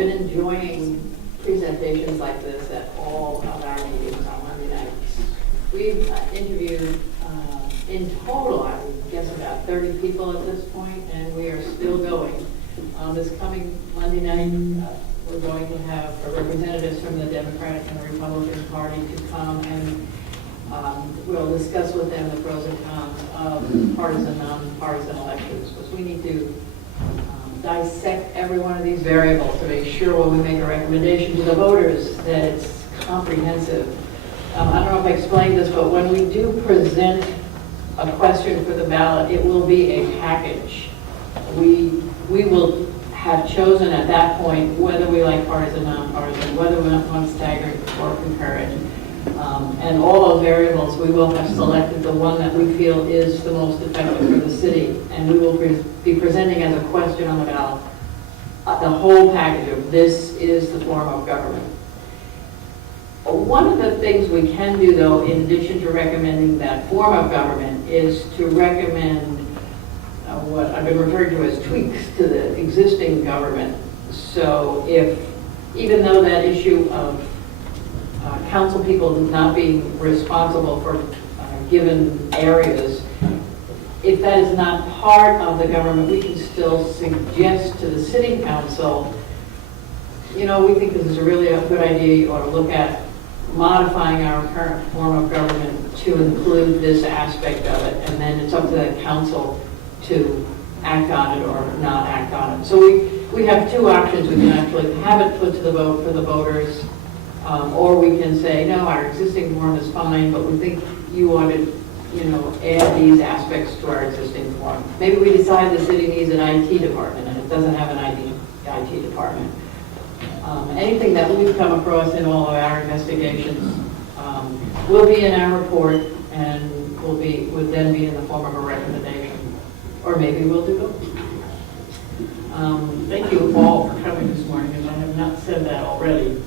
been enjoying presentations like this at all of our meetings on Monday nights. We've interviewed in total, I would guess, about 30 people at this point, and we are still going. This coming Monday night, we're going to have representatives from the Democratic and the Republican Party to come, and we'll discuss with them the pros and cons of partisan, non-partisan elections, because we need to dissect every one of these variables to make sure when we make a recommendation to the voters that it's comprehensive. I don't know if I explained this, but when we do present a question for the ballot, it will be a package. We will have chosen at that point whether we like partisan, nonpartisan, whether we want staggered or concurrent. And all those variables, we will have selected the one that we feel is the most effective for the city. And we will be presenting as a question on the ballot the whole package of this is the form of government. One of the things we can do, though, in addition to recommending that form of government, is to recommend what I've been referring to as tweaks to the existing government. So even though that issue of council people not being responsible for given areas, if that is not part of the government, we can still suggest to the city council, we think this is really a good idea. You ought to look at modifying our current form of government to include this aspect of it, and then it's up to the council to act on it or not act on it. So we have two options. We can actually have it put to the vote for the voters, or we can say, no, our existing form is fine, but we think you ought to, add these aspects to our existing form. Maybe we decide the city needs an IT department and it doesn't have an IT department. Anything that we've come across in all of our investigations will be in our report and would then be in the form of a recommendation. Or maybe we'll do both. Thank you all for coming this morning, and I have not said that already.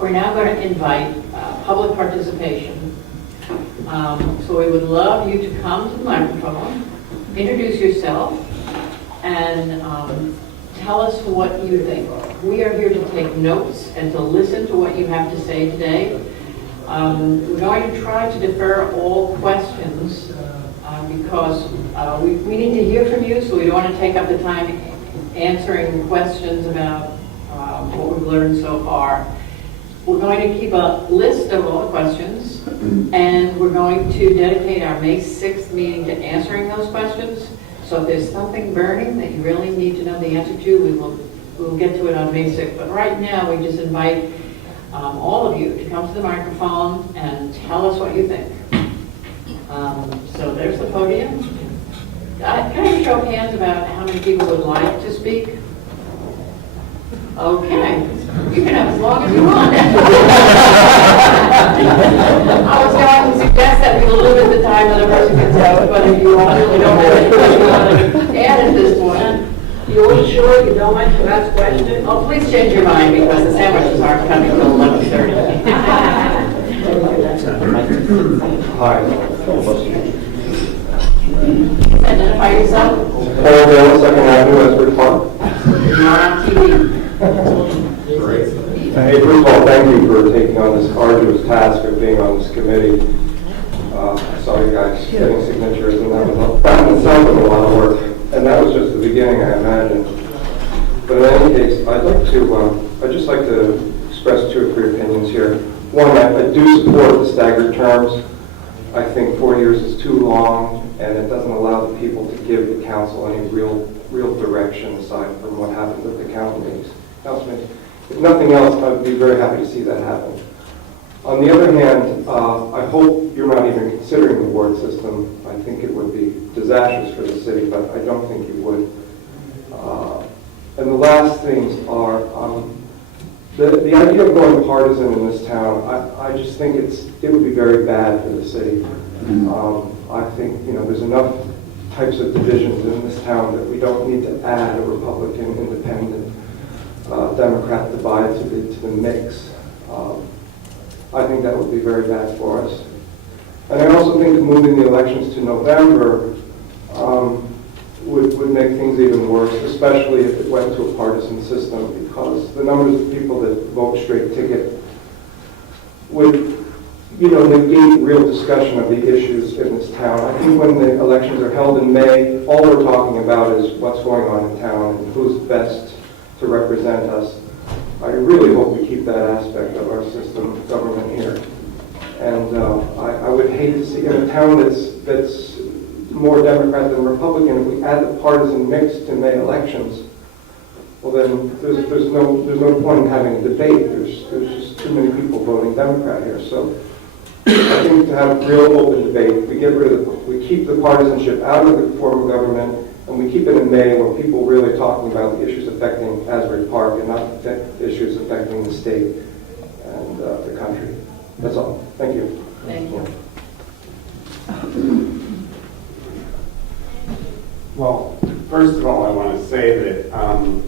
We're now going to invite public participation. So we would love you to come to the microphone, introduce yourself, and tell us what you think. We are here to take notes and to listen to what you have to say today. We're going to try to defer all questions because we need to hear from you, so we don't want to take up the time answering questions about what we've learned so far. We're going to keep a list of all the questions, and we're going to dedicate our May 6th meeting to answering those questions. So if there's something burning that you really need to know the answer to, we'll get to it on May 6th. But right now, we just invite all of you to come to the microphone and tell us what you think. So there's the podium. Can I have a show of hands about how many people would like to speak? Okay. You can have as long as you want. I was going to suggest that we limit the time that a person can tell, but if you really don't have anything you want to add at this point. You're sure you don't want to ask questions? Oh, please change your mind because the sandwiches aren't coming till 11:30. Hi. Identify yourself. Paul Dale, 2nd Avenue, Asbury Park. You're on TV. Great. Hey, first of all, thank you for taking on this arduous task of being on this committee. I saw you guys getting signatures, and that in itself was a lot of work. And that was just the beginning, I imagine. But in any case, I'd just like to express 2 or 3 opinions here. One, I do support the staggered terms. I think 4 years is too long, and it doesn't allow the people to give the council any real direction aside from what happens at the council meetings. If nothing else, I'd be very happy to see that happen. On the other hand, I hope you're not even considering the ward system. I think it would be disastrous for the city, but I don't think you would. And the last things are, the idea of going partisan in this town, I just think it would be very bad for the city. I think, there's enough types of divisions in this town that we don't need to add a Republican, Independent, Democrat divide to the mix. I think that would be very bad for us. And I also think moving the elections to November would make make things even worse, especially if it went to a partisan system, because the numbers of people that vote straight ticket would, negate real discussion of the issues in this town. I think when the elections are held in May, all we're talking about is what's going on in town and who's best to represent us. I really hope we keep that aspect of our system of government here. And I would hate to see in a town that's more Democrat than Republican, if we add the partisan mix to May elections, well then there's no point in having a debate. There's just too many people voting Democrat here. So I think to have real open debate, we keep the partisanship out of the form of government, and we keep it in May when people really talking about the issues affecting Asbury Park and not the issues affecting the state and the country. That's all. Thank you. Thank you. Well, first of all, I want to say that I'm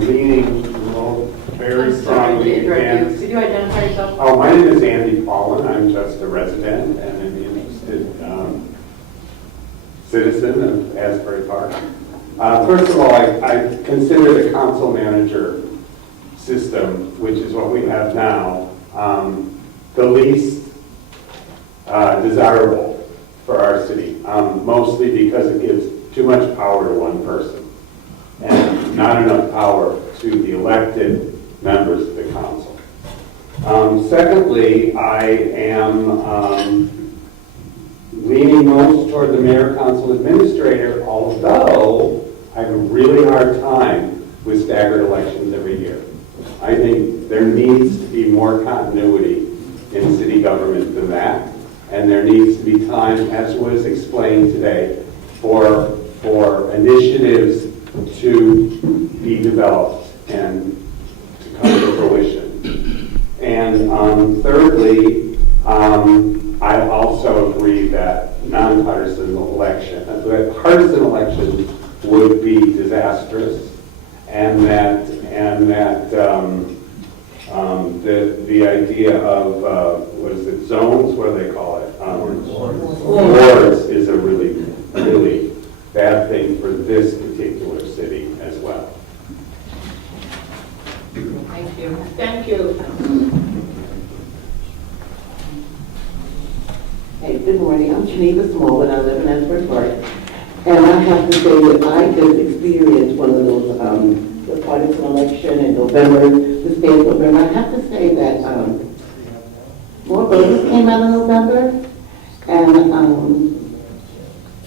leaning very I'm sorry to strongly interrupt you. against. Could you identify yourself? Oh, my name is Andy Paulin. I'm just a resident and an interested citizen of Asbury Park. First of all, I consider the council manager system, which is what we have now, the least desirable for our city, mostly because it gives too much power to one person and not enough power to the elected members of the council. Secondly, I am leaning most toward the mayor council administrator, although I have a really hard time with staggered elections every year. I think there needs to be more continuity in city government than that, and there needs to be time, as was explained today, for initiatives to be developed and to come to fruition. And thirdly, I also agree that partisan elections would be disastrous, and that the idea of what is it, zones? What do they call it? Wards is a really, really bad thing for this particular city as well. Thank you. Thank you. Hey, good morning. I'm Geneva Small, and I live in Asbury Park. And I have to say that I just experienced one of those, the partisan election in November, the state of November. I have to say that more voters came out in November, and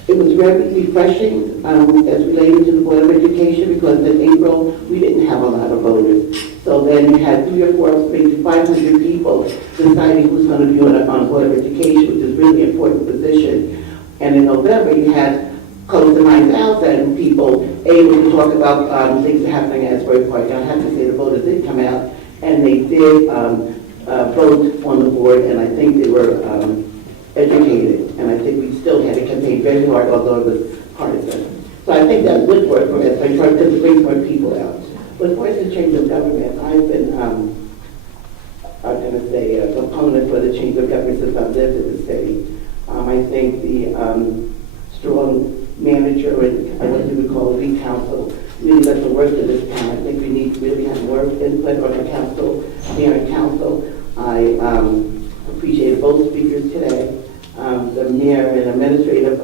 it was very refreshing as related to the Board of Education, because in April we didn't have a lot of voters. So then you had 3 or 4, maybe 500 people deciding who's going to be on the Board of Education, which is really an important position. And in November you had close to 9,000 people able to talk about things that are happening at Asbury Park. And I have to say the voters did come out, and they did vote on the board, and I think they were educated. And I think we still had to campaign very hard, although it was partisan. So I think that would work for Asbury Park because it brings more people out. But as far as the change of government, I've been, I'm going to say, a proponent for the change of government since I've lived in the city. I think the strong manager and what we would call lead council really let the work of this town. I think we need to really have more input on the council, mayor and council. I appreciate both speakers today. The mayor and administrative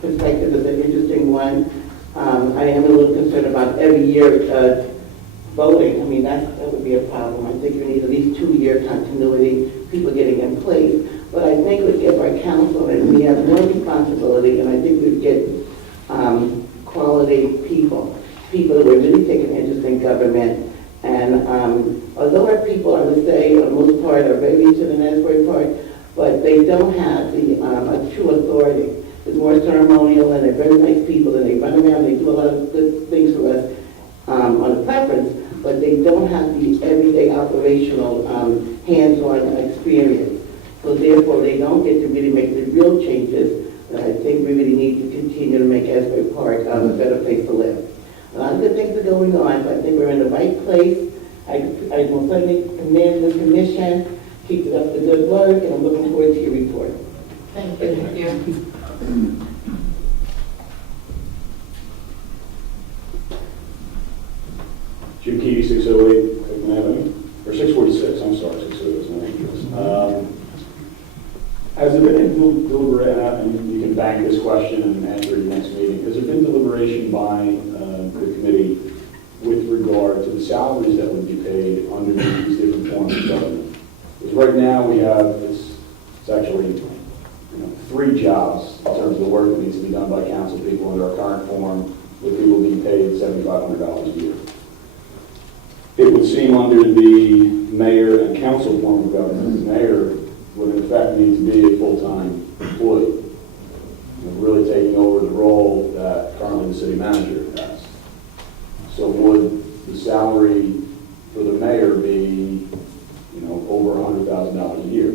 perspective is an interesting one. I am a little concerned about every year voting. I mean, that would be a problem. I think we need at least 2-year continuity, people getting in place. But I think it would give our council, and we have more responsibility, and I think we'd get quality people that would really take an interest in government. And although our people, I would say, for the most part, are very interested in Asbury Park, but they don't have the a true authority. It's more ceremonial, and they're very nice people, and they run around, they do a lot of good things for us on a preference, but they don't have the everyday operational hands-on experience. So therefore, they don't get to really make the real changes that I think we really need to continue to make Asbury Park a better place to live. A lot of good things are going on, but I think we're in the right place. I will certainly commend the commission, keep it up the good work, and I'm looking forward to your report. Thank you. Jim Keady, 608 Cookman Avenue, or 646, I'm sorry, 608 is my address. Has there been any deliberation, and you can bank this question and answer it in the next meeting, has there been deliberation by the committee with regard to the salaries that would be paid under these different forms of government? Because right now we have, it's actually 3 jobs in terms of the work that needs to be done by council people under our current form, with people being paid $7,500 a year. It would seem under the mayor and council form of government, the mayor would in effect need to be a full-time employee, really taking over the role that currently the city manager has. So would the salary for the mayor be, over $100,000 a year?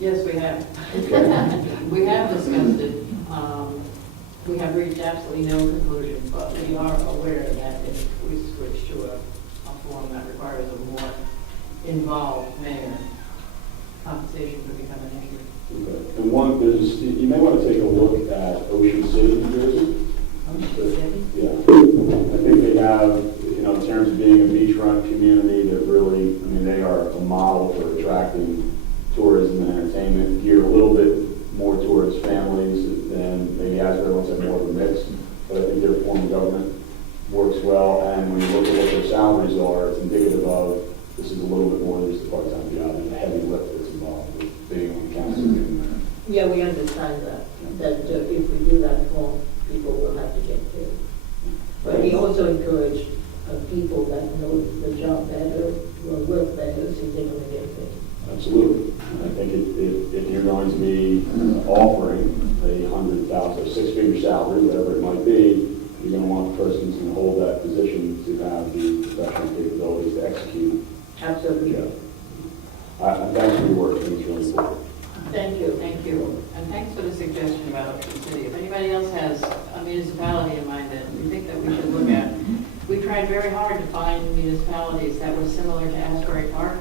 Yes, we have. Okay. We have discussed it. We have reached absolutely no conclusion, but we are aware that if we switch to a form that requires a more involved mayor, compensation could become an issue. Okay. And you may want to take a look at Ocean City, New Jersey. Yeah. I think they have, in terms of being a beachfront community, that really, they are a model for attracting tourism and entertainment, geared a little bit more towards families than maybe Asbury wants to have more of a mix. But I think their form of government works well, and when you look at what their salaries are, it's indicative of this is a little bit more than just a part-time job and the heavy lift that's involved with being on council. Yeah, we understand that if we do that form, people will have to get paid. But we also encourage people that know the job better, will work better, so they're going to get paid. Absolutely. I think if you're going to be offering a $100,000, 6-figure salary, whatever it might be, you're going to want the person who's going to hold that position to have the professional capabilities to execute. Absolutely. Yeah. Thanks for your work. I think it's really important. Thank you, and thanks for the suggestion about Ocean City. If anybody else has a municipality in mind that we think that we should look at, we tried very hard to find municipalities that were similar to Asbury Park,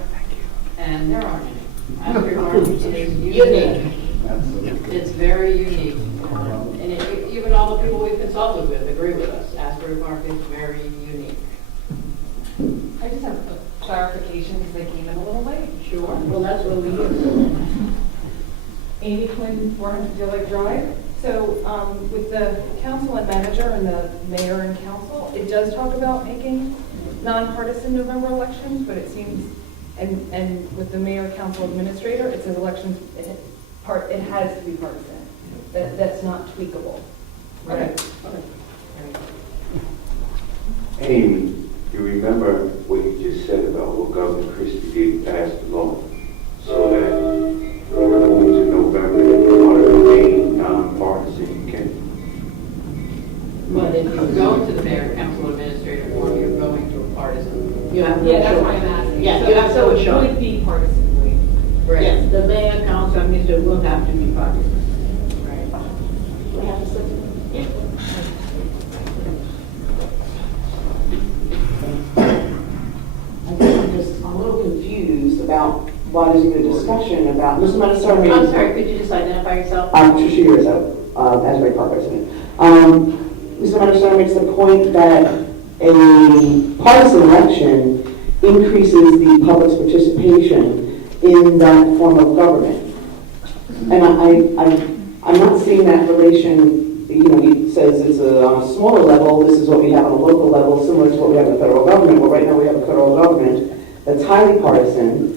and there aren't any. Asbury Park is unique. It's very unique, and even all the people we've consulted with agree with us. Asbury Park is very unique. I just have a clarification because I came in a little late. Sure. Well, that's what we do. Amy Quinn, 400 Deal Lake Drive. So with the council and manager and the mayor and council, it does talk about making nonpartisan November elections, but it seems, and with the mayor, council, administrator, it says elections, it has to be partisan. That's not tweakable. Right. Amy, you remember what you just said about what Governor Christie did pass the law so that we're going to November in order to remain nonpartisan, you can. But if you go to the mayor, council, administrator form, you're going to a partisan. You have to Yeah, that's show. why I'm asking. Yeah, you have to so it show. would be partisan. Right. Yes, the mayor, council, and minister will have to be partisan. Right. We have to sit. Yeah. I think I'm just a little confused about why there's been a discussion about, Mr. Minister, I'm sorry, could you just identify yourself? Tricia Years, Asbury Park resident. Mr. Minister makes the point that a partisan election increases the public's participation in that form of government. And I'm not seeing that relation, he says it's on a smaller level, this is what we have on a local level, similar to what we have in the federal government. Well, right now we have a federal government that's highly partisan.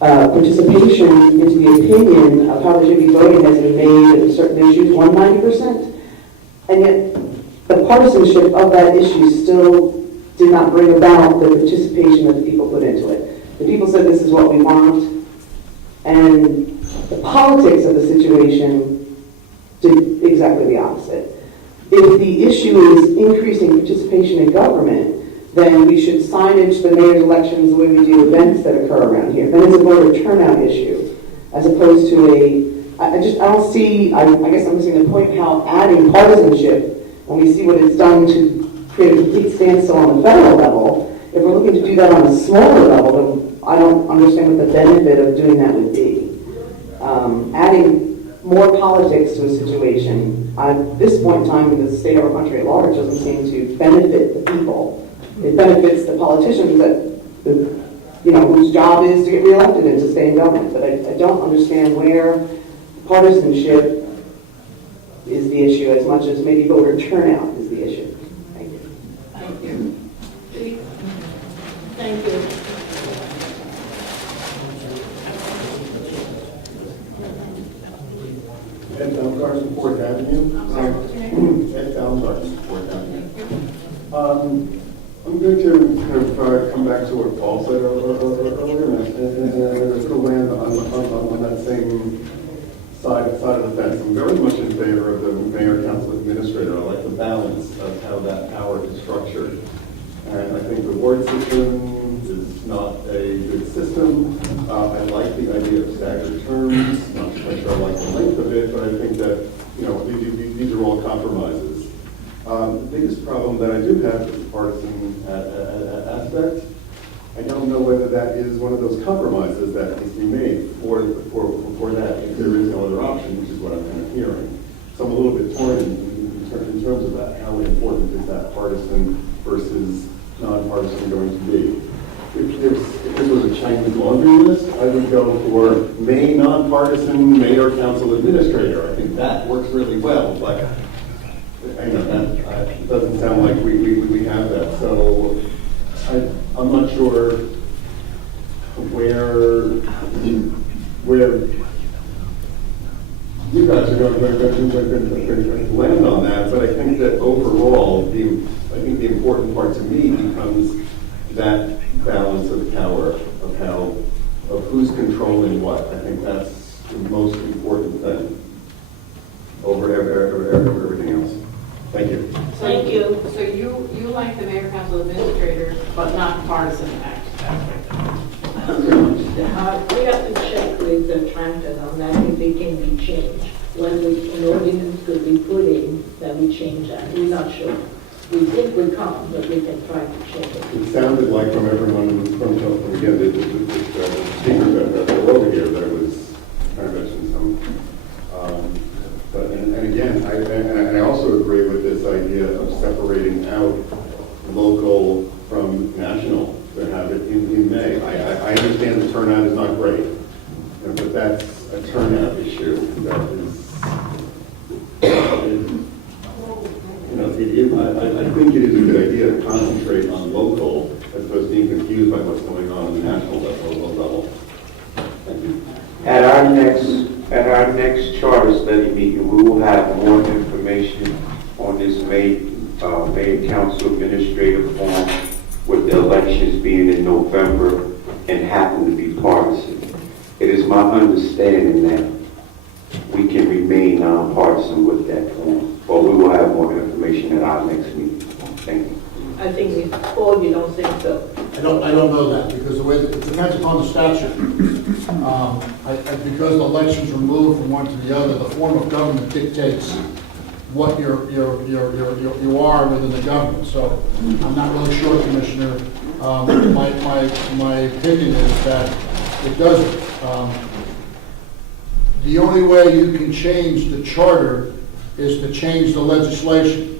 Participation into the opinion of how they should be voting has been made in certain issues 190%. And yet the partisanship of that issue still did not bring about the participation that the people put into it. The people said this is what we want, and the politics of the situation did exactly the opposite. If the issue is increasing participation in government, then we should signage the mayor's elections the way we do events that occur around here. Then it's a voter turnout issue, as opposed to I don't see, I guess I'm missing the point how adding partisanship, when we see what it's done to create a complete standstill on the federal level, if we're looking to do that on a smaller level, then I don't understand what the benefit of doing that would be. Adding more politics to a situation, at this point in time in the state of our country at large, doesn't seem to benefit the people. It benefits the politicians whose job is to get reelected and to stay in government. But I don't understand where partisanship is the issue as much as maybe voter turnout is the issue. Thank you. Thank you. Please. Thank you. Ed Baumgarten, Fourth Avenue. Ed Baumgarten, Fourth Avenue. I'm going to kind of come back to what Paul said earlier and to land on that same side of the fence. I'm very much in favor of the mayor council administrator. I like the balance of how that power is structured. And I think the ward system is not a good system. I like the idea of staggered terms. Not quite sure I like the length of it, but I think that, these are all compromises. The biggest problem that I do have is the partisan aspect. I don't know whether that is one of those compromises that needs to be made for that, if there is no other option, which is what I'm kind of hearing. So I'm a little bit torn in terms of that. How important is that partisan versus nonpartisan going to be? If this was a Chinese laundry list, I would go for nonpartisan mayor council administrator. I think that works really well, but it doesn't sound like we have that. So I'm not sure where you guys are going to land on that, but I think that overall, I think the important part to me becomes that balance of power, of who's controlling what. I think that's the most important thing over everything else. Thank you. Thank you. So you like the mayor council administrator, but not partisan aspect. We have to check with the Transit on that if it can be changed. When an ordinance could be put in, that we change that. We're not sure. We think we can't, but we can try to change it. It sounded like from everyone, from again, the speakers that were over here, that it was kind of mentioned some. But again, I also agree with this idea of separating out local from national to have it in May. I understand the turnout is not great, but that's a turnout issue that is, I think it is a good idea to concentrate on local as opposed to being confused by what's going on the national level. Thank you. At our next charter study meeting, we will have more information on this mayor council administrative form with the elections being in November and happen to be partisan. It is my understanding that we can remain nonpartisan with that form, but we will have more information at our next meeting. Thank you. I think Paul, you don't think so? I don't know that, because the way, it depends upon the statute. Because the elections are moved from one to the other, the form of government dictates what you are within the government. So I'm not really sure, Commissioner. My opinion is that it doesn't. The only way you can change the charter is to change the legislation.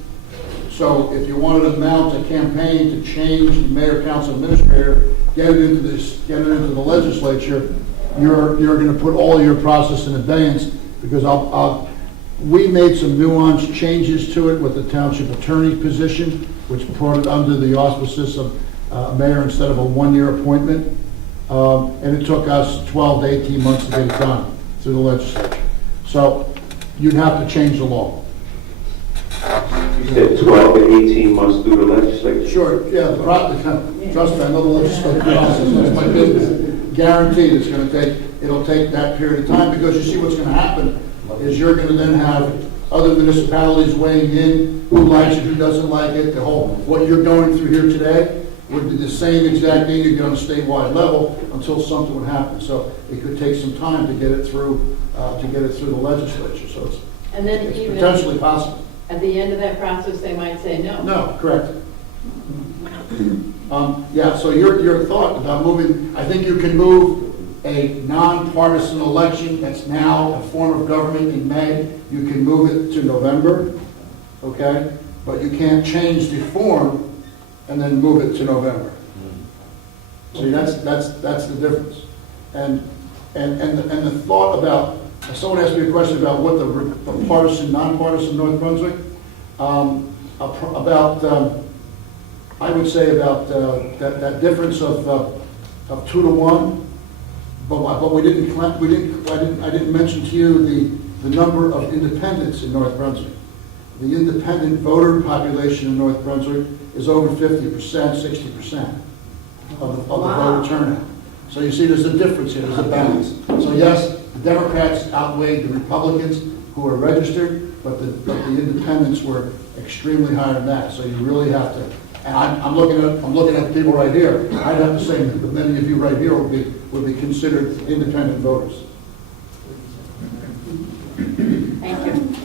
So if you wanted to mount a campaign to change the mayor council administrator, get it into the legislature, you're going to put all your process in abeyance, because we made some nuanced changes to it with the township attorney's position, which brought it under the auspices of mayor instead of a one-year appointment. And it took us 12 to 18 months to get it done through the legislature. So you'd have to change the law. You said 12 to 18 months through the legislature? Sure, yeah, trust me, I know the legislative process, that's my business. Guaranteed it'll take that period of time, because you see what's going to happen is you're going to then have other municipalities weighing in, who likes it, who doesn't like it, what you're going through here today would be the same exact thing you get on a statewide level until something would happen. So it could take some time to get it through the legislature, so it's even potentially possible. At the end of that process, they might say no. No, correct. Yeah, so your thought about moving, I think you can move a nonpartisan election that's now a form of government in May, you can move it to November, okay? But you can't change the form and then move it to November. See, that's the difference. And the thought about, someone asked me a question about what the partisan, nonpartisan North Brunswick, I would say about that difference of 2 to 1. But I didn't mention to you the number of independents in North Brunswick. The independent voter population in North Brunswick is over 50%, 60% of the voter turnout. So you see, there's a difference here, there's a balance. So yes, the Democrats outweighed the Republicans who are registered, but the independents were extremely higher than that. So you really have to. And I'm looking at people right here. I'd have to say that many of you right here would be considered independent voters. Thank you.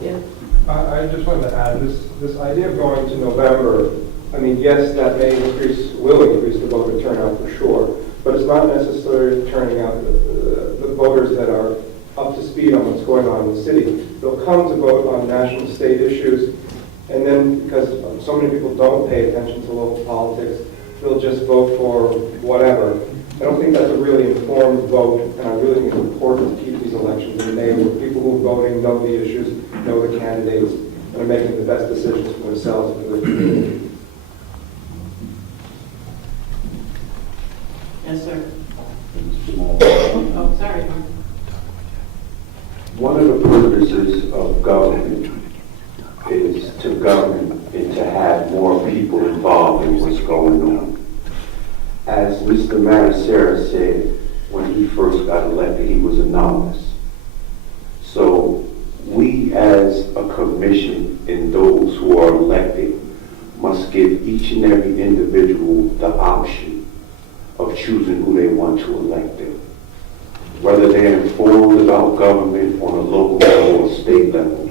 Yeah. I just wanted to add, this idea of going to November, I mean, yes, that will increase the voter turnout for sure, but it's not necessarily turning out the voters that are up to speed on what's going on in the city. They'll come to vote on national state issues, and then because so many people don't pay attention to local politics, they'll just vote for whatever. I don't think that's a really informed vote, and I really think it's important to keep these elections in May where people who are voting know the issues, know the candidates, and are making the best decisions for themselves and for their community. Yes, sir. Jamal. Oh, sorry. One of the purposes of government is to govern and to have more people involved in what's going on. As Mr. Maricera said, when he first got elected, he was a novice. So we as a commission and those who are elected must give each and every individual the option of choosing who they want to elect them. Whether they're informed about government on a local level or state level.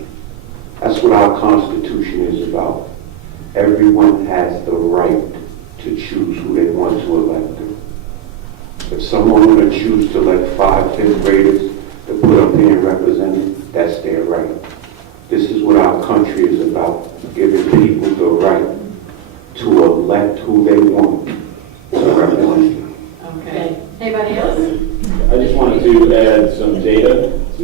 That's what our Constitution is about. Everyone has the right to choose who they want to elect them. If someone were to choose to elect 5 fifth graders to put up there and represent them, that's their right. This is what our country is about, giving people the right to elect who they want to represent them. Okay. Anybody else? I just wanted to add some data to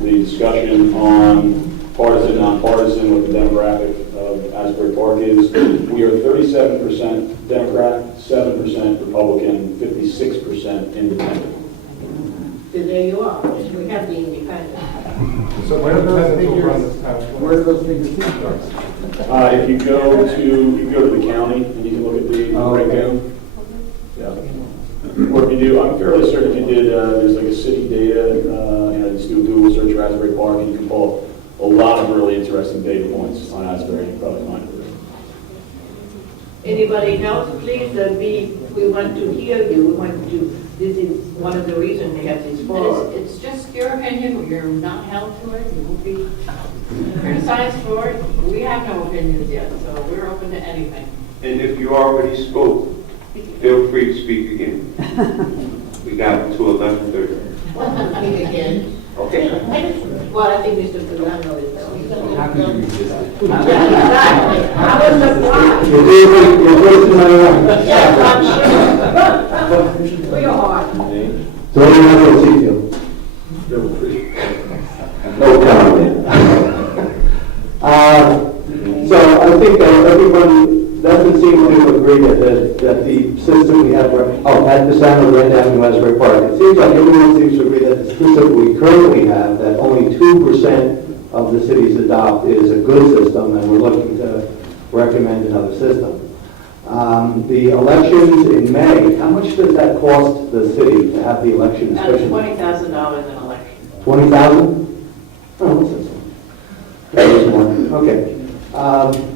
the discussion on partisan, nonpartisan, what the demographic of Asbury Park is. We are 37% Democrat, 7% Republican, 56% Independent. So there you are, we have the independent. So where do those figures come from? If you go to the county and you can look at the breakdown. Yeah. Or if you do, I'm fairly certain if you did, there's like a city data, just do a Google search for Asbury Park and you can pull up a lot of really interesting data points on Asbury. You can probably find it. Anybody else, please, we want to hear you, this is one of the reasons we have this forum. It's just your opinion, you're not held to it, you will be criticized for it. We have no opinions yet, so we're open to anything. And if you already spoke, feel free to speak again. We got until 11:30. Speak again. Okay. Well, I think Mr. Fulano is. How could you resist it? Exactly. I was surprised. You're wasting my life. Yes, I'm sure. We are. So what do you want to see you? No comment. So I think that everyone doesn't seem to agree that the system we have at the San Lorenzo Avenue, Asbury Park, it seems like everyone seems to agree that the system we currently have, that only 2% of the cities adopt, is a good system, and we're looking to recommend another system. The elections in May, how much does that cost the city to have the election? $20,000 an election. 20,000? Oh, what's this? That is more. Okay.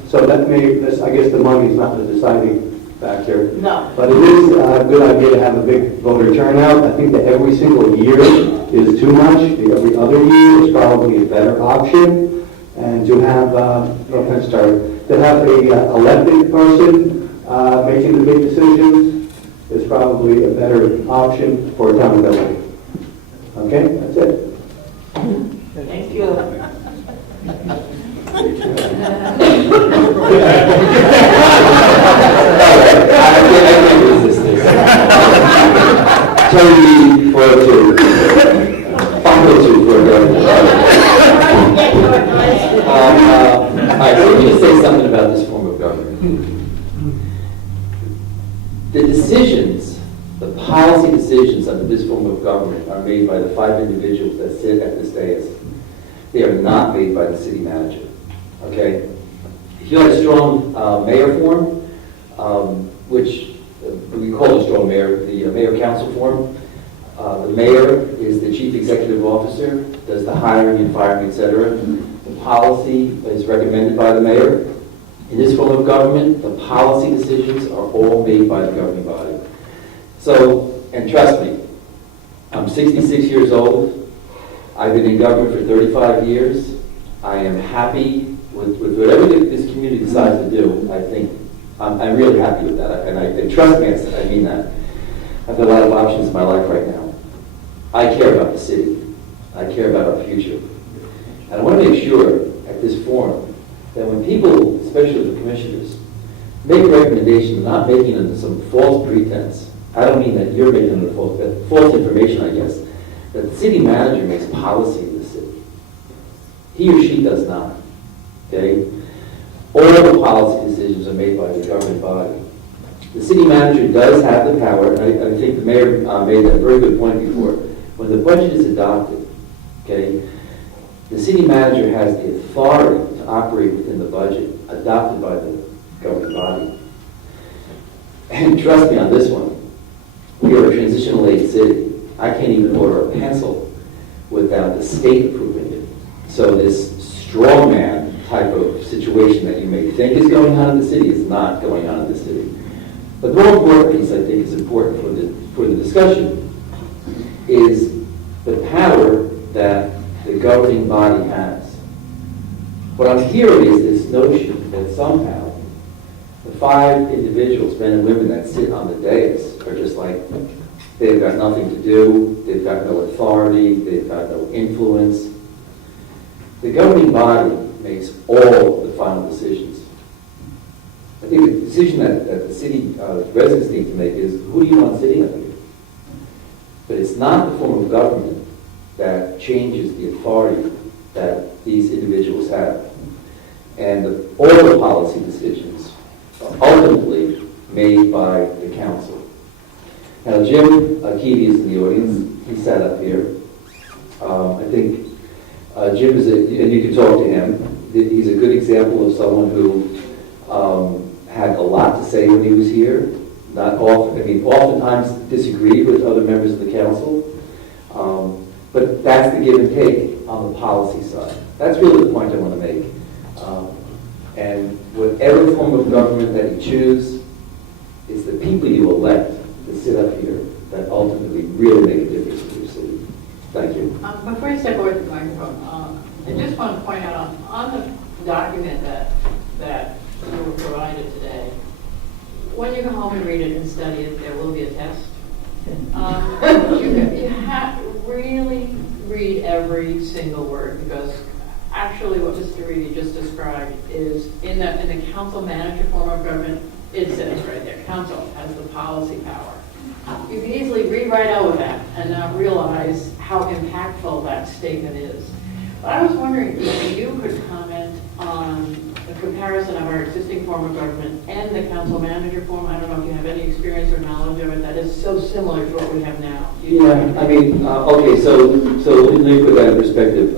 So that I guess the money is not the deciding factor. No. But it is a good idea to have a big voter turnout. I think that every single year is too much. Every other year is probably a better option. And to have, to have a elected person making the big decisions is probably a better option for accountability. Okay, that's it. Thank you. I can't resist this. Tony for two. Funko two for all right, so let me just say something about this form of government. The decisions, the policy decisions under this form of government are made by the 5 individuals that sit at this dais. They are not made by the city manager, okay? If you had a strong mayor form, which we call a strong mayor, the mayor-council form, the mayor is the chief executive officer, does the hiring and firing, etc. The policy is recommended by the mayor. In this form of government, the policy decisions are all made by the governing body. So, and trust me, I'm 66 years old. I've been in government for 35 years. I am happy with whatever this community decides to do. I think I'm really happy with that. And trust me, I mean that. I've got a lot of options in my life right now. I care about the city. I care about our future. And I want to make sure at this forum that when people, especially the commissioners, make recommendations, not making it under some false pretense. I don't mean that you're making it false information, I guess. That the city manager makes policy in the city. He or she does not. Okay? All the policy decisions are made by the governing body. The city manager does have the power, and I think the mayor made a very good point before. When the budget is adopted, okay, the city manager has the authority to operate within the budget adopted by the governing body. And trust me on this one, we are a transitional aid city. I can't even order a pencil without the state approving it. So this strongman type of situation that you may think is going on in the city is not going on in the city. But the more important piece I think is important for the discussion is the power that the governing body has. What I'm hearing is this notion that somehow the 5 individuals, men and women that sit on the dais, are just like, they've got nothing to do, they've got no authority, they've got no influence. The governing body makes all the final decisions. I think the decision that the city residents need to make is, who do you want sitting up here? But it's not the form of government that changes the authority that these individuals have. And all the policy decisions are ultimately made by the council. Now, Jim Keevy is in the audience. He sat up here. I think Jim is and you can talk to him. He's a good example of someone who had a lot to say when he was here. Not often, oftentimes disagreed with other members of the council. But that's the give and take on the policy side. That's really the point I want to make. And whatever form of government that you choose, it's the people you elect to sit up here that ultimately really make a difference in your city. Thank you. Before you step away from the microphone, I just want to point out on the document that you were provided today, when you go home and read it and study it, there will be a test. You have to really read every single word, because actually what Mr. Reedy just described is in the council manager form of government, it says right there, council has the policy power. You can easily read right over that and not realize how impactful that statement is. But I was wondering if you could comment on the comparison of our existing form of government and the council manager form. I don't know if you have any experience or knowledge of it that is so similar to what we have now. Okay, so let me put that in perspective.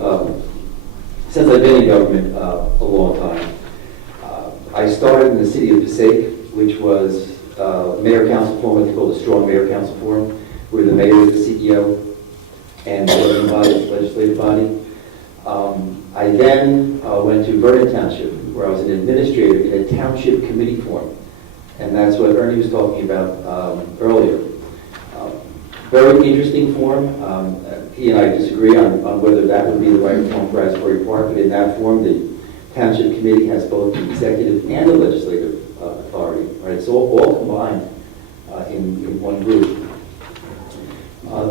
Since I've been in government a long time, I started in the city of Passaic, which was mayor-council form, what they call the strong mayor-council form, where the mayor is the CEO and the governing body is the legislative body. I then went to Vernon Township, where I was an administrator in a township committee form. And that's what Ernie was talking about earlier. Very interesting form. He and I disagree on whether that would be the right form for Asbury Park, but in that form, the township committee has both the executive and the legislative authority, or right? So all combined in one group.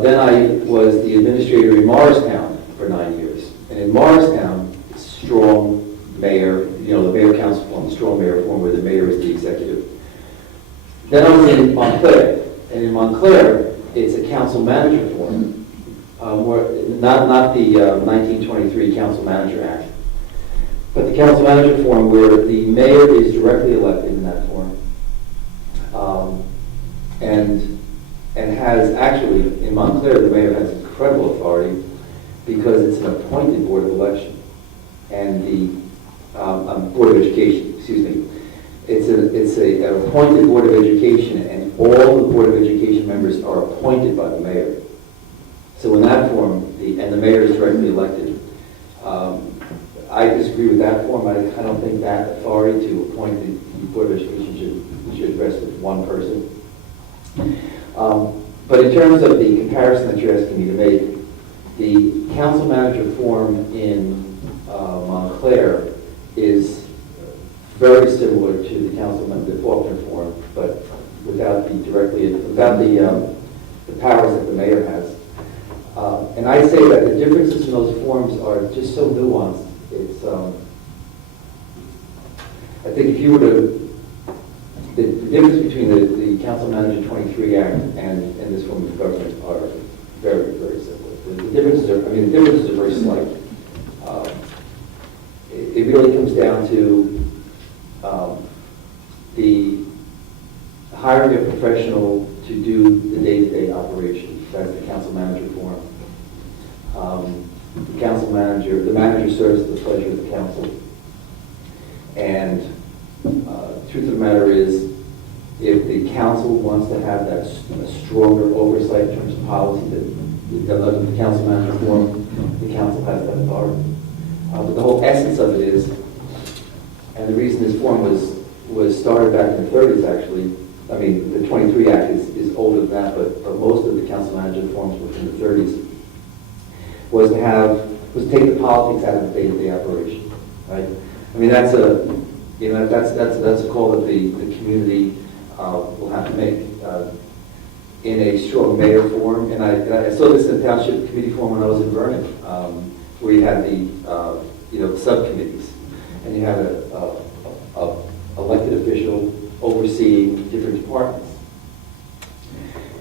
Then I was the administrator in Morristown for 9 years. And in Morristown, strong mayor, the mayor council form, the strong mayor form where the mayor is the executive. Then I was in Montclair. And in Montclair, it's a council manager form, not the 1923 Council Manager Act, but the council manager form where the mayor is directly elected in that form. And has actually, in Montclair, the mayor has incredible authority because it's an appointed board of election. And the Board of Education, excuse me. It's an appointed Board of Education, and all the Board of Education members are appointed by the mayor. So in that form, and the mayor is directly elected. I disagree with that form. I don't think that authority to appoint the Board of Education should rest with one person. But in terms of the comparison that you're asking me to make, the council manager form in Montclair is very similar to the the Faulkner form, but without the powers that the mayor has. And I say that the differences in those forms are just so nuanced. It's I think if you were to the difference between the Council Manager 23 Act and this form of government are very, very simple. The differences are very slight. It really comes down to the hiring a professional to do the day-to-day operation. That's the council manager form. The manager serves at the pleasure of the council. And truth of the matter is, if the council wants to have that stronger oversight in terms of policy that under the council manager form, the council has that authority. But the whole essence of it is, and the reason this form was started back in the 30s actually, I mean, the 23 Act is older than that, but most of the council manager forms were from the 30s, was to take the politics out of the day-to-day operation, right? I mean, that's a call that the community will have to make in a strong mayor form. And I saw this in the township committee form when I was in Vernon, where you had the subcommittees, and you had a elected official overseeing different departments.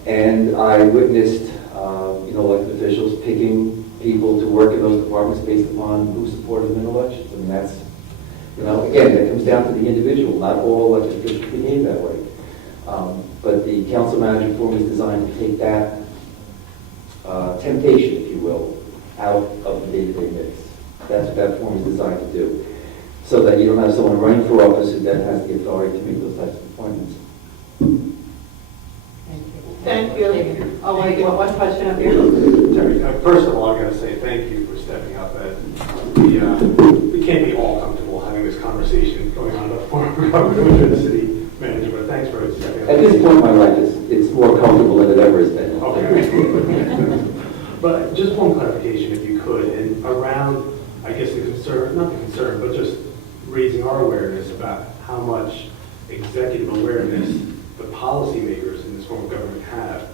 And I witnessed, elected officials picking people to work in those departments based upon who supported them in elections. I mean, that's, again, that comes down to the individual. Not all elected officials behave that way. But the council manager form is designed to take that temptation, if you will, out of the day-to-day mix. That's what that form is designed to do. So that you don't have someone running for office who then has the authority to make those types of appointments. Thank you. Oh, wait, you want one question up here? Terry, first of all, I got to say thank you for stepping up. We can't be all comfortable having this conversation going on the form of government with the city manager, but thanks for stepping up. At this point in my life, it's more comfortable than it ever has been. Okay. But just one clarification, if you could, and around, I guess the concern, not the concern, but just raising our awareness about how much executive awareness the policymakers in this form of government have.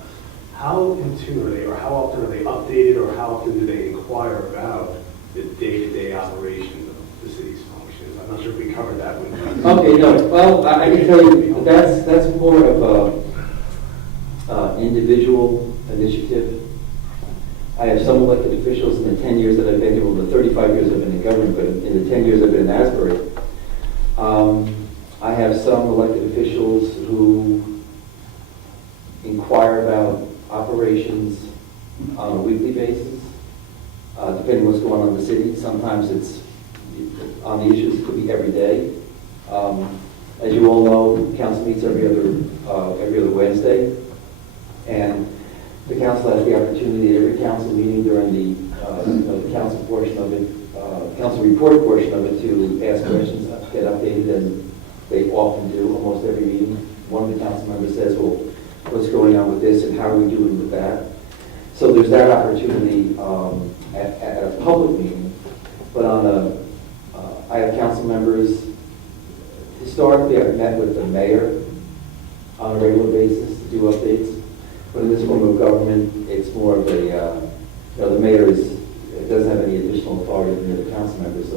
How in tune are they, or how often are they updated, or how often do they inquire about the day-to-day operation of the city's functions? I'm not sure if we covered that with you. Okay, no. Well, I can tell you that's more of a individual initiative. I have some elected officials in the 10 years that I've been here, well, the 35 years I've been in government, but in the 10 years I've been in Asbury, I have some elected officials who inquire about operations on a weekly basis, depending what's going on in the city. Sometimes it's on the issues, it could be every day. As you all know, council meets every other Wednesday, and the council has the opportunity at every council meeting during the council portion of it, council report portion of it, to ask questions, get updated, and they often do, almost every meeting. One of the council members says, well, what's going on with this and how are we doing with that? So there's that opportunity at a public meeting, but I have council members, historically I've met with the mayor on a regular basis to do updates. But in this form of government, it's more of a, the mayor doesn't have any additional authority than the other council members.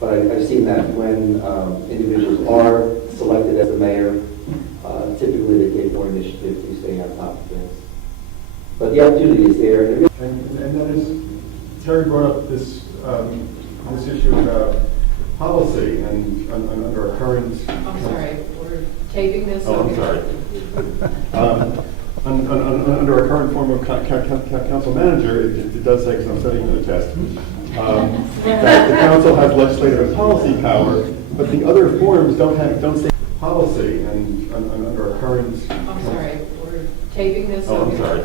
But I've seen that when individuals are selected as the mayor, typically they take more initiative to stay on top of things. But the opportunity is there. And that is, Terry brought up this issue about policy and under our current. I'm sorry, we're taping this. Oh, I'm sorry. Under our current form of council manager, it does say, because I'm studying for the test, that the council has legislative and policy power, but the other forms don't say policy and under our current. I'm sorry, we're taping this. Oh, I'm sorry.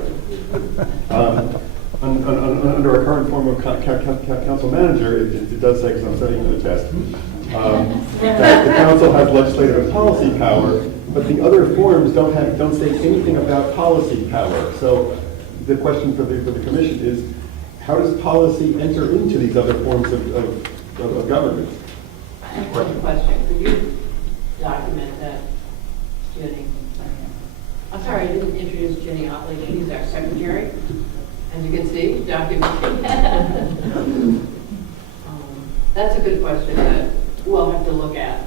Under our current form of council manager, it does say, because I'm studying for the test, that the council has legislative and policy power, but the other forms don't say anything about policy power. So the question for the commission is, how does policy enter into these other forms of government? One question, could you document that, Jenny? I'm sorry, I didn't introduce Jenny Otley, she's our secretary. As you can see, documenting that. That's a good question that we'll have to look at.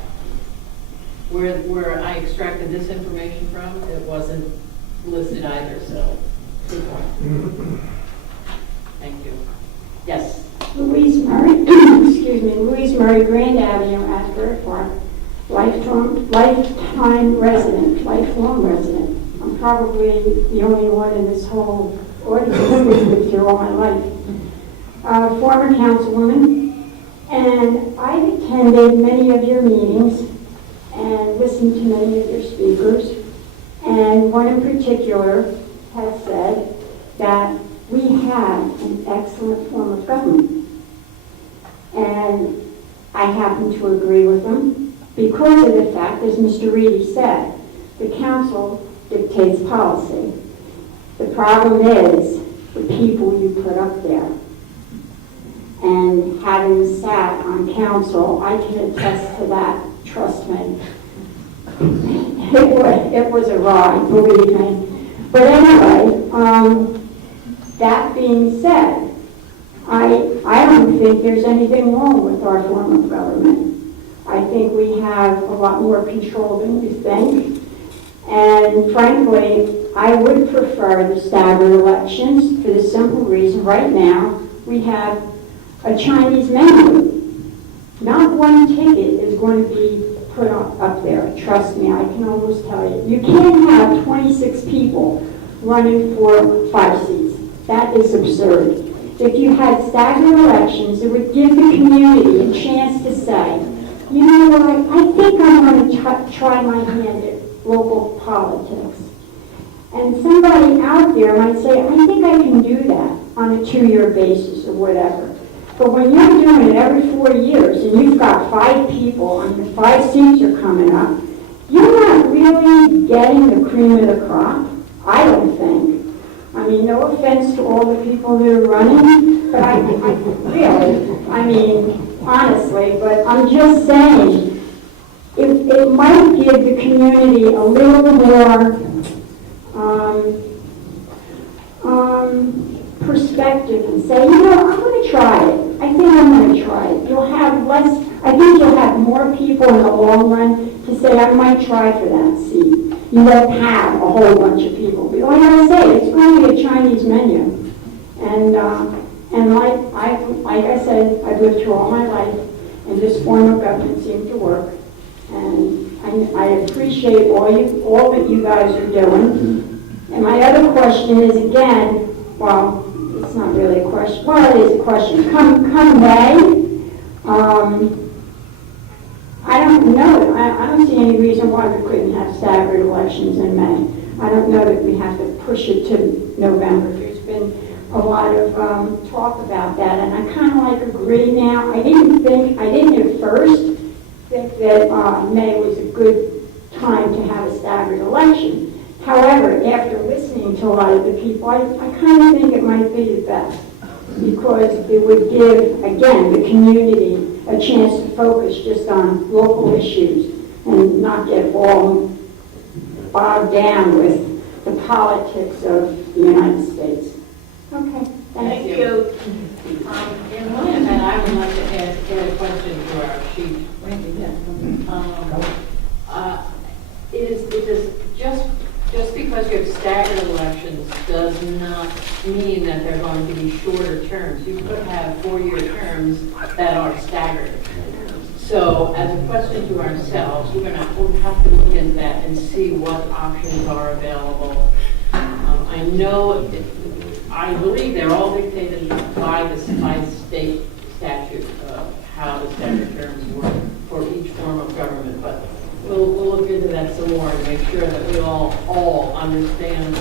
Where I extracted this information from, it wasn't listed either, so good point. Thank you. Yes. Louise Murray, excuse me, Louise Murray, Grand Avenue, Asbury Park, lifetime resident, lifelong resident. I'm probably the only one in this whole audience who's lived here all my life. Former councilwoman, and I've attended many of your meetings and listened to many of your speakers, and one in particular has said that we have an excellent form of government. And I happen to agree with them because of the fact, as Mr. Reedy said, the council dictates policy. The problem is the people you put up there. And having sat on council, I can attest to that, trust me. It was a ride, believe me. But anyway, that being said, I don't think there's anything wrong with our form of government. I think we have a lot more control than we think. And frankly, I would prefer the staggered elections for the simple reason right now we have a Chinese menu. Not one ticket is going to be put up there. Trust me, I can almost tell you. You can't have 26 people running for 5 seats. That is absurd. If you had staggered elections, it would give the community a chance to say, you know what, I think I'm going to try my hand at local politics. And somebody out there might say, I think I can do that on a 2-year basis or whatever. But when you're doing it every 4 years and you've got 5 people and the 5 seats are coming up, you're not really getting the cream of the crop, I don't think. I mean, no offense to all the people that are running, but I really, I mean, honestly, but I'm just saying, it might give the community a little more perspective and say, you know, I'm going to try it. I think I'm going to try it. You'll have less, I think you'll have more people in the long run to say, I might try for that seat. You won't have a whole bunch of people. But like I say, it's going to be a Chinese menu. And like I said, I've lived through all my life, and this form of government seemed to work. And I appreciate all that you guys are doing. And my other question is, again, well, it's not really a question. Well, it is a question. Come May, I don't know. I don't see any reason why we couldn't have staggered elections in May. I don't know that we have to push it to November. There's been a lot of talk about that, and I kind of like agree now. I didn't at first think that May was a good time to have a staggered election. However, after listening to a lot of the people, I kind of think it might be the best, because it would give, again, the community a chance to focus just on local issues and not get all bogged down with the politics of the United States. Okay, Thank you. In one event, I would like to add a question to our sheet. It is just because you have staggered elections does not mean that they're going to be shorter terms. You could have 4-year terms that are staggered. So as a question to ourselves, we'll have to look into that and see what options are available. I believe they're all dictated by the state statute of how the staggered terms work for each form of government, but we'll look into that some more and make sure that we all understand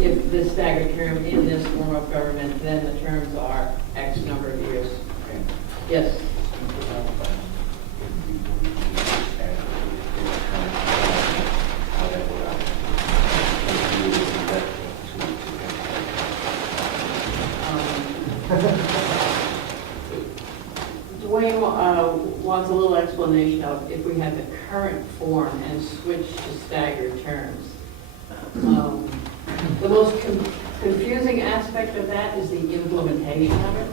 if the staggered term in this form of government, then the terms are X number of years. Yes. Dwayne wants a little explanation of if we had the current form and switch to staggered terms. The most confusing aspect of that is the implementation of it,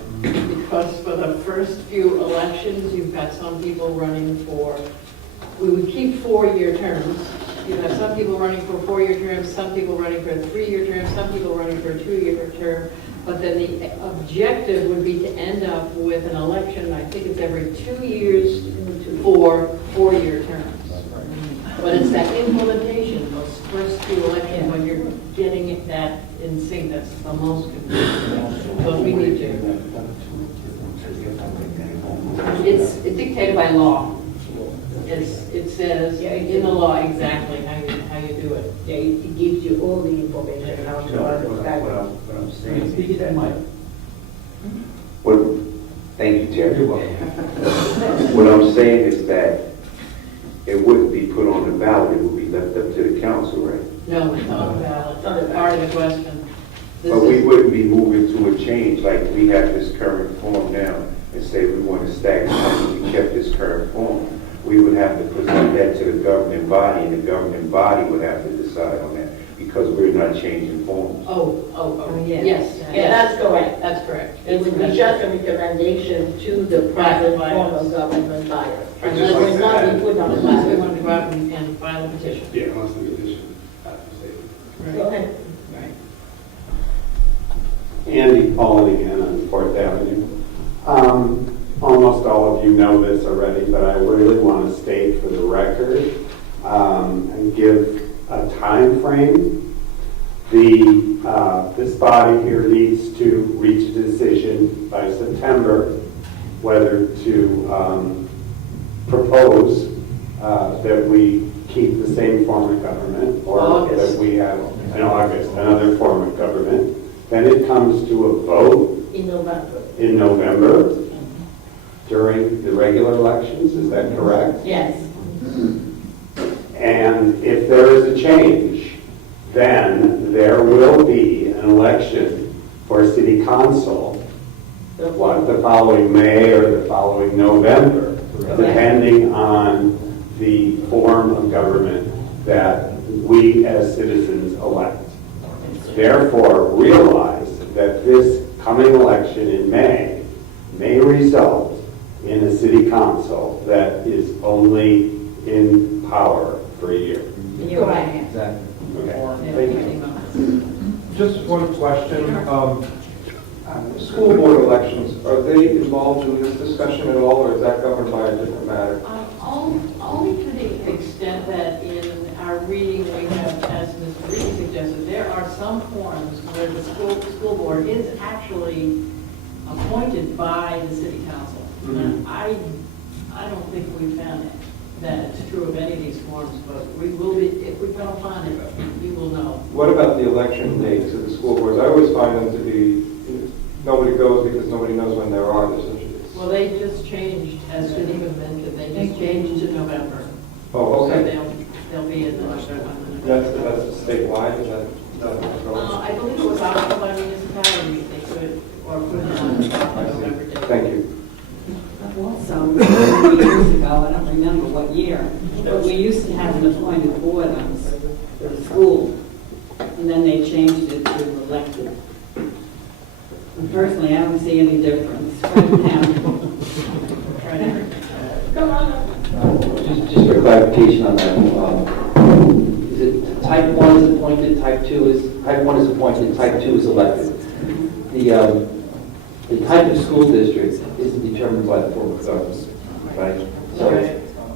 because for the first few elections, you've got some people running for, we would keep 4-year terms. You have some people running for 4-year terms, some people running for a 3-year term, some people running for a 2-year term. But then the objective would be to end up with an election, I think it's every 2 years for 4-year terms. But it's that implementation, those first few elections, when you're getting that in sync, that's the most confusing. But we need to. It's dictated by law. It says in the law exactly how you do it. Yeah, it gives you all the information how to understand. What I'm saying is that thank you, Terry. What I'm saying is that it wouldn't be put on the ballot, it would be left up to the council, right? No, it's not a ballot. That's part of the question. But we wouldn't be moving to a change like we have this current form now and say we want to stagger something, we kept this current form. We would have to present that to the governing body, and the governing body would have to decide on that because we're not changing forms. Yes. Yeah, that's correct. That's correct. It would be just a recommendation to the present form of government buyer. And Just that like would not that. be put on the Unless we ballot. want to go out and file a petition. Yeah, unless the petition has to say. Go ahead. Right. Andy Paulin again on 4th Avenue. Almost all of you know this already, but I really want to state for the record and give a time frame. This body here needs to reach a decision by September whether to propose that we keep the same form of government or August. that we have in August another form of government. Then it comes to a vote In November. in November during the regular elections, is that correct? Yes. And if there is a change, then there will be an election for city council, the following May or the following November, depending on the form of government that we as citizens elect. Therefore, realize that this coming election in May result in a city council that is only in power for a year. You're right. Exactly. Okay. Thank you. Just one question. School board elections, are they involved in this discussion at all, or is that governed by a different matter? Only to the extent that in our reading we have, as Mr. Reed suggested, there are some forms where the school board is actually appointed by the city council. And I don't think we found it, that it's true of any of these forms, but we will be, if we come upon it, you will know. What about the election dates of the school boards? I always find them to be, nobody goes because nobody knows when there are. Well, they just changed, as Geneva mentioned, they just changed to November. Oh, okay. So they'll be in November. That's statewide, is that? I believe it was opted by municipalities, they could, or put it on the November date. Thank you. Also, many years ago, I don't remember what year, but we used to have an appointed board on school, and then they changed it to elected. And personally, I don't see any difference right now. Come on up. Just for clarification on that, is it type 1 is appointed, type 2 is, type 1 is appointed, type 2 is elected? The type of school district isn't determined by the form of government, right?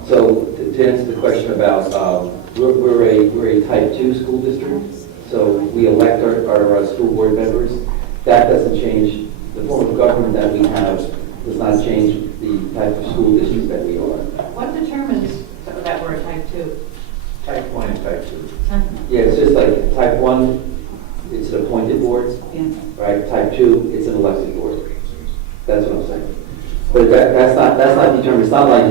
So to answer the question about, we're a type 2 school district, so we elect our school board members. That doesn't change, the form of government that we have does not change the type of school district that we are. What determines that we're a type 2? Type 1 and type 2. Yeah, it's just like type 1, it's an appointed board, Yeah. right? Type 2, it's an elected board. That's what I'm saying. But that's not determined. It's not like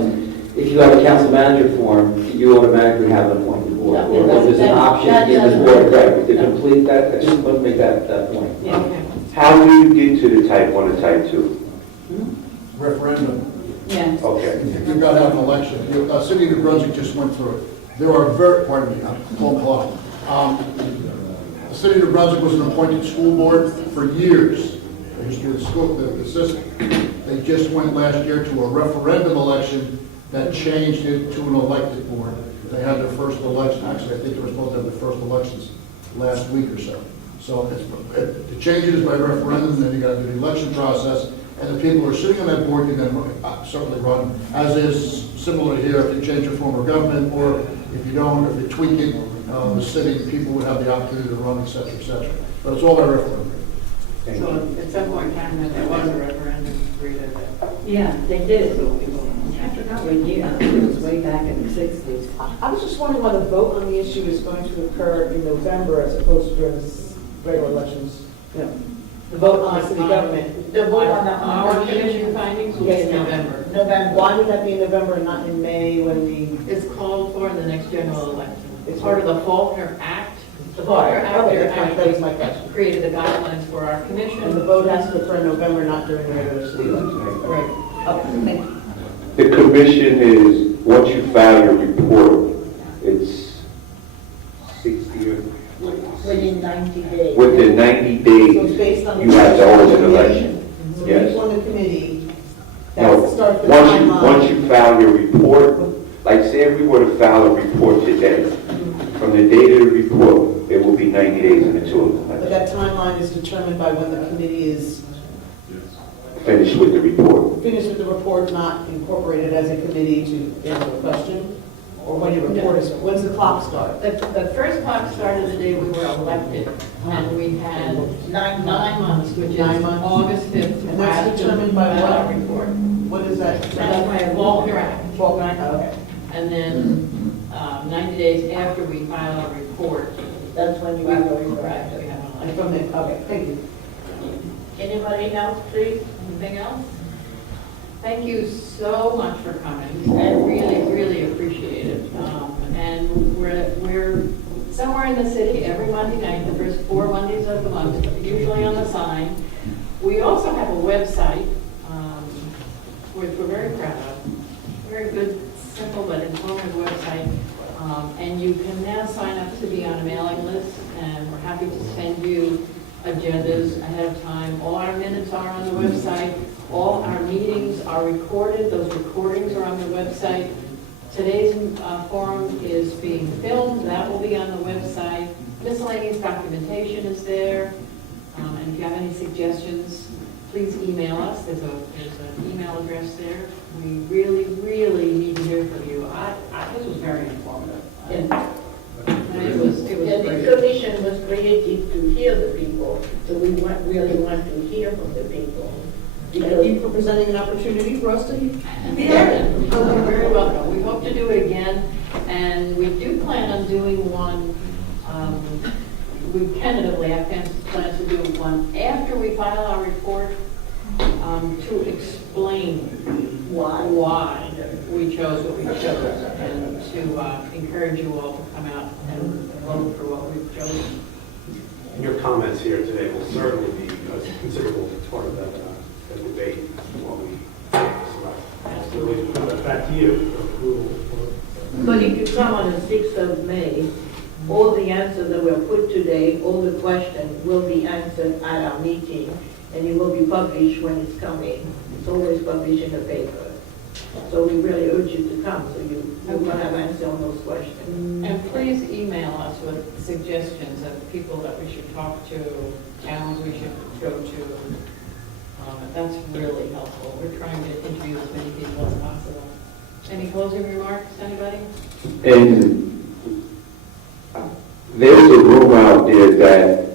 if you have a council manager form, you automatically have an appointed board. No, Or there's an option that in the doesn't- board, right, to complete that. I just want to make that point. Okay. How do you get to the type 1 and type 2? Referendum. Yeah. Okay. You've got to have an election. City of New Brunswick just went through it. There are pardon me, I'm Paul Clark. The City of New Brunswick was an appointed school board for years. They used to be the system. They just went last year to a referendum election that changed it to an elected board. They had their first election, actually, I think they were supposed to have their first elections last week or so. So the change is by referendum, and then you got to do the election process, and the people who are sitting on that board can then certainly run, as is similar here, if you change your form of government, or if you don't, if you tweak it, the city, people would have the opportunity to run, et cetera, et cetera. But it's all by referendum. So at some point in time, there was a referendum for either that. Yeah, they did. I forgot what year, I think it was way back in the 60s. I was just wondering why the vote on the issue is going to occur in November as opposed to during the regular elections. You know, the vote on the city government. The vote on our commission findings will be in November. November. Why would that be in November and not in May when the? It's called for in the next general election. It's part of the Faulkner Act. The Faulkner Act Okay, that was my actually question. created the guidelines for our commission. And the vote has to occur in November, not during the regular city election. Right. Okay, thank you. The commission is, once you file your report, it's 60 or Within 90 days. within 90 So it's days, based on. you have to hold an election. So Yes. each on the committee, No, that's the start of the once timeline. you file your report, like say if we were to file a report today, from the date of the report, it will be 90 days until But that timeline is determined by when the committee is finished with the report. finished with the report, not incorporated as a committee to answer a question? Or when your report is, when's the clock start? The first clock started the day we were elected, and we had 9 months, which is 9 months. August 5th. And that's determined by file our what? report. What is that? So that's why Faulkner Act. Okay. And then 90 days after we file our report, That's when you we have have to a correct. we have an And election. from there, okay, thank you. Anybody else, please? Anything else? Thank you so much for coming. I really, really appreciate it. And we're somewhere in the city every Monday night, the first 4 Mondays of the month, usually on the sign. We also have a website, which we're very proud of. Very good, simple but informative website. And you can now sign up to be on a mailing list, and we're happy to send you agendas ahead of time. All our minutes are on the website. All our meetings are recorded. Those recordings are on the website. Today's forum is being filmed. That will be on the website. Miscellaneous documentation is there. And if you have any suggestions, please email us. There's an email address there. We really, really need to hear from you. This was very informative. And it was Yeah, the great. commission was created to hear the people, so we really want to hear from the people. Thank you for presenting an opportunity for us to. Yeah, you're very welcome. We hope to do it again, and we do plan on doing one, we tentatively have plans to do one after we file our report, to explain why we chose what we chose, and to encourage you all to come out and vote for what we've chosen. And your comments here today will certainly be a considerable part of that debate while we select. Absolutely. Back to you. But if you come on the 6th of May, all the answers that were put today, all the questions will be answered at our meeting, and it will be published when it's coming. It's always published in the paper. So we really urge you to come, so you will have answers on those questions. And please email us with suggestions of people that we should talk to, towns we should go to. That's really helpful. We're trying to interview as many people as possible. Any closing remarks, anybody? And there's a rumor out there that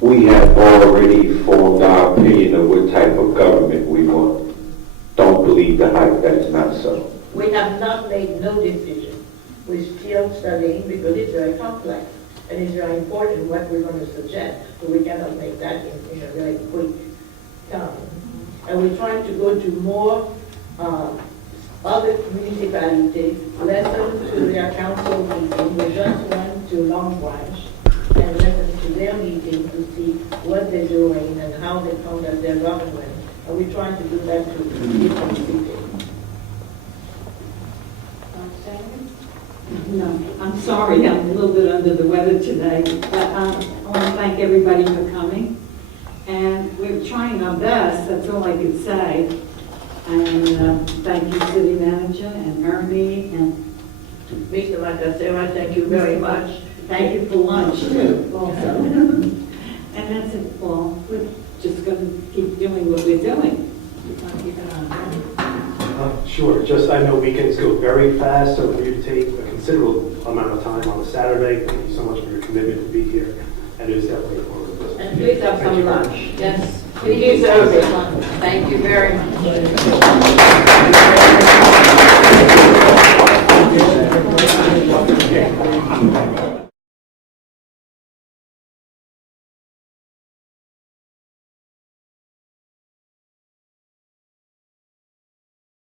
we have already formed our opinion of what type of government we want. Don't believe the hype, that is not so. We have not made no decision. We're still studying because it's very complex and it's very important what we're going to suggest. So we cannot make that in a very quick time. And we're trying to go to more other municipalities, listen to their council meeting. We just went to Long Branch and listen to their meeting to see what they're doing and how they conduct their government. And we're trying to do that to different cities. No, I'm sorry, I'm a little bit under the weather today, but I want to thank everybody for coming. And we're trying our best, that's all I could say. And thank you, City Manager and Ernie and Mr. Matacera, thank you very much. thank you for lunch too, also. And that's it, well, we're just going to keep doing what we're doing. Keep it on. Sure, just I know weekends go very fast, so for you to take a considerable amount of time on a Saturday, thank you so much for your commitment to be here, and it is definitely a forward of business. And please have some lunch. Yes, We please. deserve it. Thank you very much.